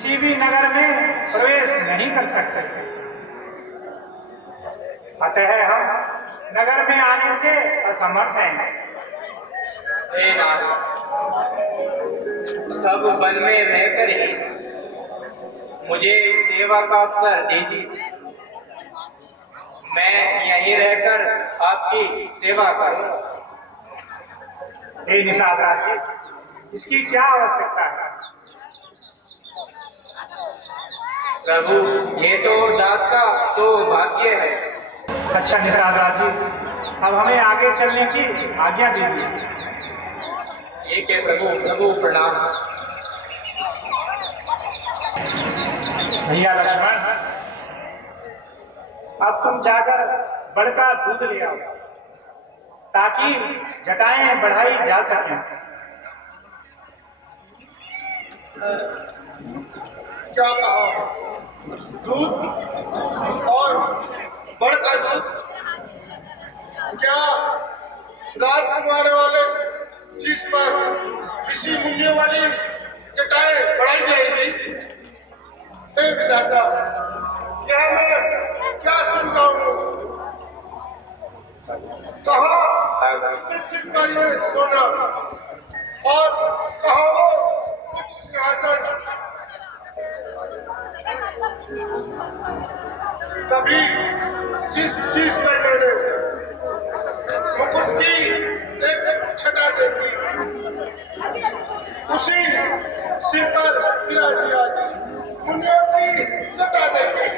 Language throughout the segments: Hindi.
किसी भी नगर में प्रवेश नहीं कर सकते। अतः हम नगर में आने से असमर्थ हैं। हे नाथ, तब वन में रहकर ही मुझे सेवा का अवसर दीजिए। मैं यहीं रहकर आपकी सेवा करूंगा। हे निषाद राज जी, इसकी क्या आवश्यकता है? प्रभु, ये तो दास का सौभाग्य है। अच्छा निषाद राज जी, अब हमें आगे चलने की आज्ञा दीजिए। ठीक है प्रभु। प्रभु प्रणाम। भैया लक्ष्मण, अब तुम जाकर बड़का दूध ले आओ ताकि जटाएं बढ़ाई जा सकें। क्या कहा? दूध और बड़का दूध? क्या राजकुमार वाले शीश पर ऋषि मुनियों वाली जटाएं बढ़ाई जाएगी? हे विधाता, क्या मैं क्या सुन रहा हूँ? कहाँ पृथ्वी पर ये सोना और कहाँ वो कुछ सिंहासन? कभी जिस चीज पर मैंने मुकुट की एक छटा देखी, उसी सिर पर विराजी आज मुनियों की जटा देखी।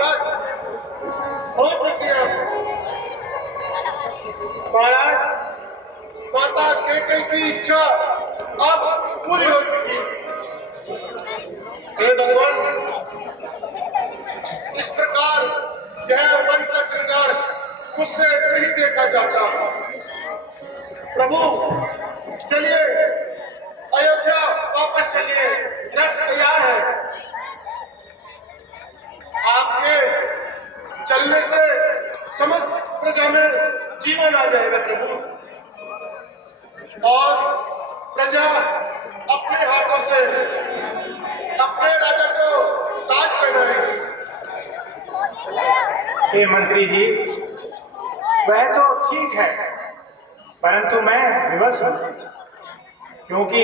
बस हो चुकी है महाराज। माता कैकेयी की इच्छा अब पूरी हो चुकी। हे भगवान, इस प्रकार यह वन का श्रृंगार मुझसे नहीं देखा जाता। प्रभु चलिए, अयोध्या वापस चलिए, रथ तैयार है। आपके चलने से समस्त प्रजा में जीवन आ जाएगा प्रभु, और प्रजा अपने हाथों से अपने राजा को ताज पहनाएगी। हे मंत्री जी, वह तो ठीक है, परंतु मैं विवश हूँ, क्योंकि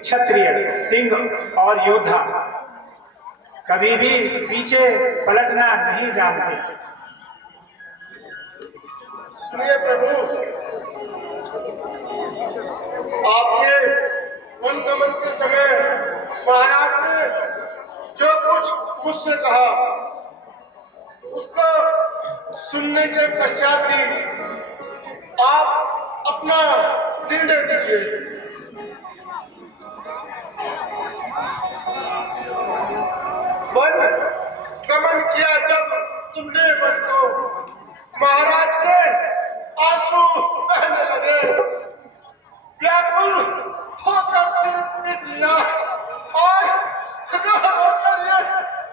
क्षत्रिय, सिंह और योद्धा कभी भी पीछे पलटना नहीं जानते। सुनिए प्रभु, आपके वन गमन के समय महाराज ने जो कुछ मुझसे कहा, उसको सुनने के पश्चात ही आप अपना निर्णय दीजिए। वन गमन किया जब तुमने वन को, महाराज के आंसू बहने लगे, व्याकुल होकर सिर पीट लिया और रोकर ये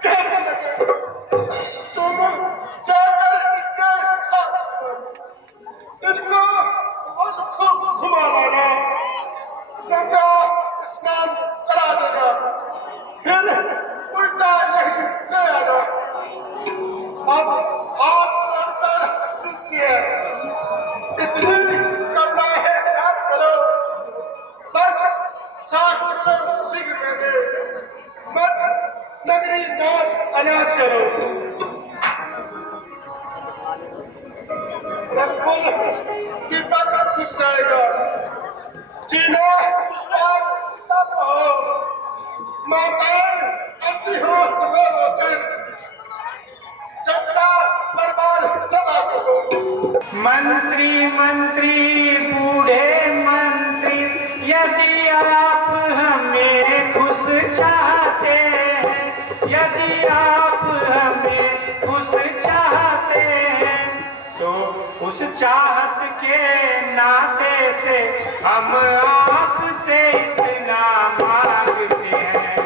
कहने लगे, तुम जाकर इनके साथ इनको वन को घुमा लाना, गंगा स्नान करा देगा, फिर उल्टा नहीं ले आना। अब आप लड़कर रुकिए, इतनी करना है याद करो, बस साथ चलो शीघ्र मेरे, मत नगरी नाच अनाज करो। रंगपुर दीपक बुझ जाएगा, जीना दुश्वार तब हो, माताएं अति हो रो रोकर, जनता बर्बाद सदा करो। मंत्री मंत्री बूढ़े मंत्री, यदि आप हमें खुश चाहते हैं, यदि आप हमें खुश चाहते हैं, तो उस चाहत के नाते से हम आपसे इतना मांगते हैं।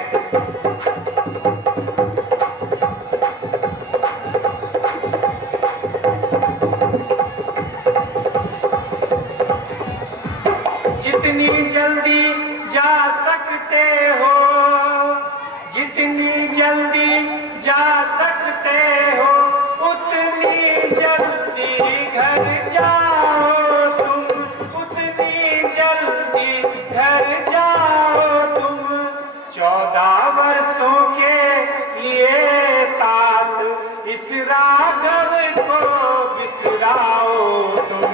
हो उतनी जल्दी घर जाओ तुम, उतनी जल्दी घर जाओ तुम। 14 वर्षों के लिए तात इस राघव को बिसराओ तुम।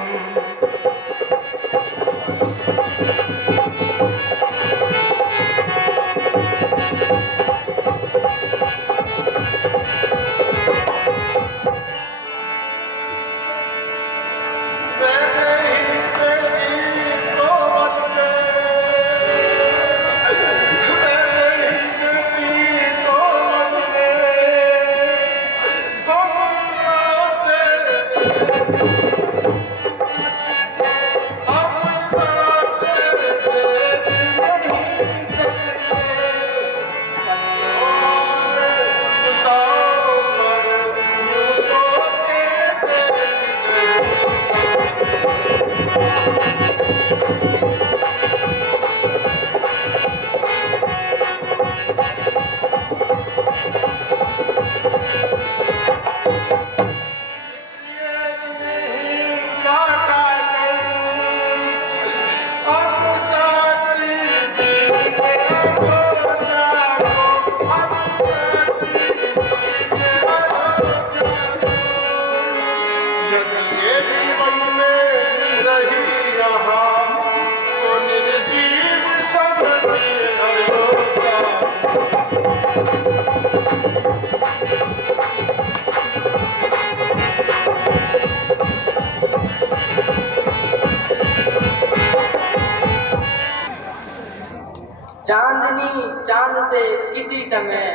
चांदनी चांद से किसी समय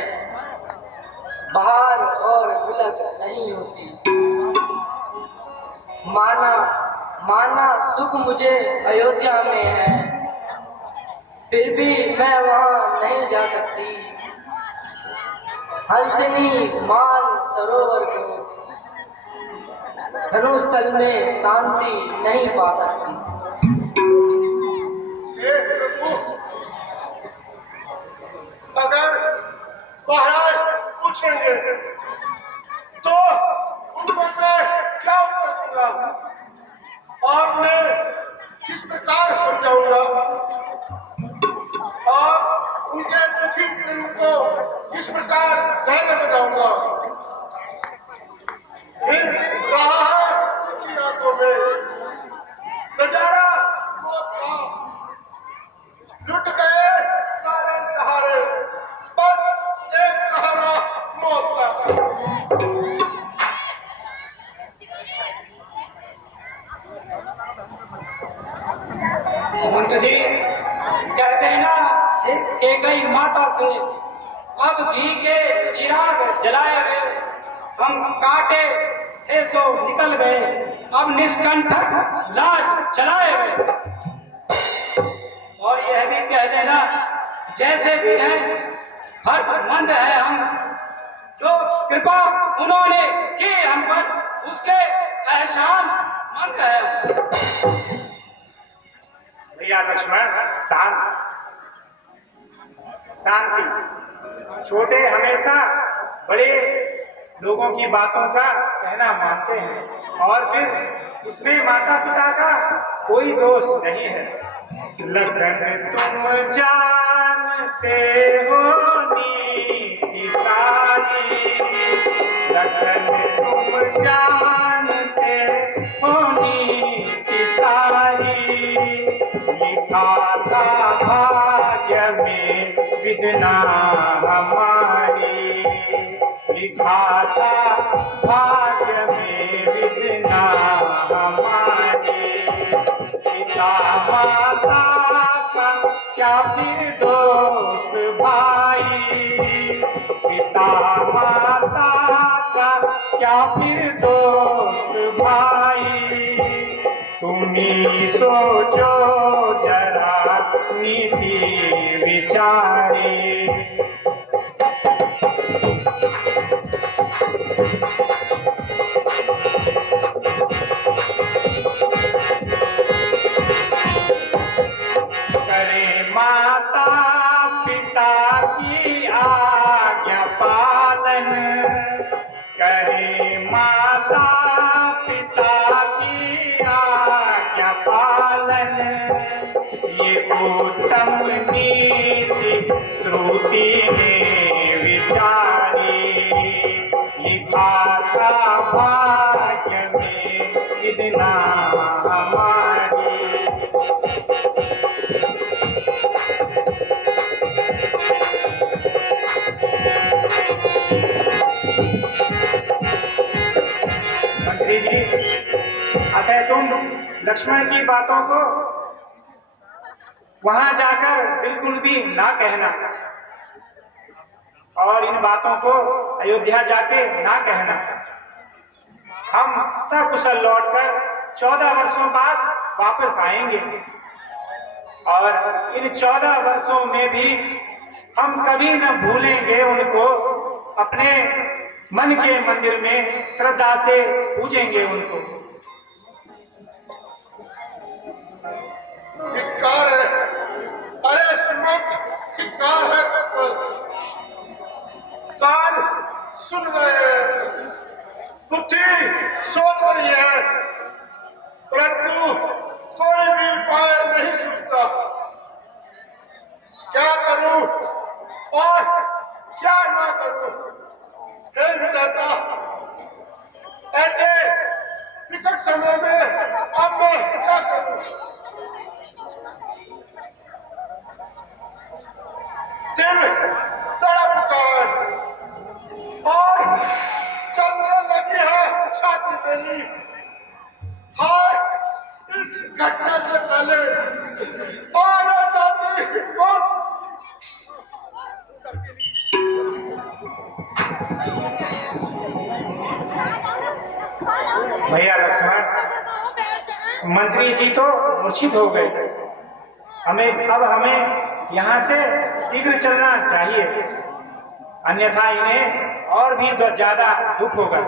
बाहर और विलग नहीं होती। माना माना सुख मुझे अयोध्या में है, फिर भी मैं वहाँ नहीं जा सकती। हंसनी मान सरोवर को धनुस्थल में शांति नहीं पा सकती। अगर महाराज पूछेंगे तो उनको मैं क्या उत्तर दूंगा और मैं किस प्रकार समझाऊंगा और उनके दुखी प्रेम को किस प्रकार धैर्य बताऊंगा। फिर रहा है उनकी आंखों में नजारा मौत का, लुट गए सारे सहारे, बस एक सहारा मौत का। जी कहते हैं ना कैकेयी माता से अब घी के चिराग जलाए गए, हम काटे थे सो निकल गए, अब निष्कंठक लाज जलाए गए। और यह भी कह देना जैसे भी है हर्षमंद है हम, जो कृपा उन्होंने की हम पर उसके एहसान मंद है। भैया लक्ष्मण शांति। छोटे हमेशा बड़े लोगों की बातों का कहना मानते हैं और फिर इसमें माता पिता का कोई दोष नहीं है। लखन तुम जानते हो नीति सारी, लखन तुम जानते हो नीति सारी। लिखा था भाग्य में विदना हमारी, लिखा था भाग्य में विदना हमारी। पिता माता का क्या फिर दोष भाई, पिता माता का क्या फिर दोष भाई। तुम्ही सोचो जरा नीति विचारी। करे माता पिता की आज्ञा पालन, पालन करे, माता पिता की आज्ञा पालन। ये उत्तम नीति श्रुति में विचारी, लिखा था भाग्य में इतना हमारी। मंत्री जी, अतः तुम लक्ष्मण की बातों को वहां जाकर बिल्कुल भी ना कहना, और इन बातों को अयोध्या जाके ना कहना। हम सकुशल लौटकर 14 वर्षों बाद वापस आएंगे, और इन 14 वर्षों में भी हम कभी न भूलेंगे उनको, अपने मन के मंदिर में श्रद्धा से पूजेंगे उनको। धिक्कार है, अरे सुमंत, धिक्कार है। कान सुन रहे हैं, बुद्धि सोच रही है, परंतु कोई भी उपाय नहीं सूझता। क्या करूं और क्या ना करूं? हे विधाता, ऐसे विकट समय में अब मैं क्या करूं? दिल तड़पता है और चलने लगी है छाती मेरी। हाय, इस घटना से पहले और जाती मौत। भैया लक्ष्मण, मंत्री जी तो मूर्छित हो गए। अब हमें यहाँ से शीघ्र चलना चाहिए, अन्यथा इन्हें और भी ज्यादा दुख होगा।